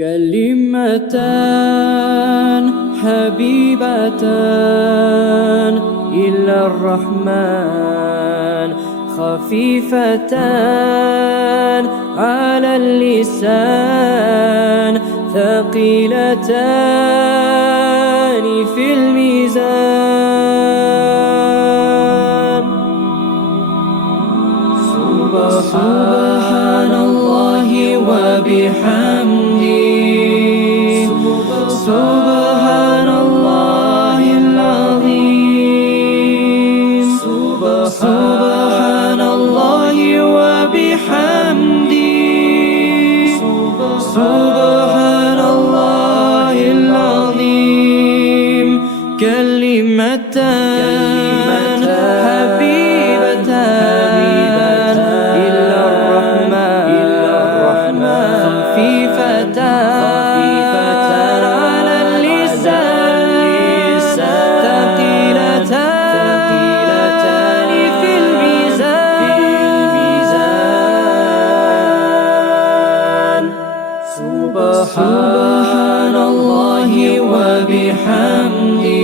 كلمتان حبيبتان إلى الرحمن، خفيفتان على اللسان، ثقيلتان في الميزان. سبحان الله وبحمده، سبحان الله العظيم، سبحان الله وبحمده، سبحان الله العظيم. كلمتان حبيبتان إلى الرحمن، خفيفتان على اللسان، ثقيلتان في الميزان. سبحان الله وبحمده،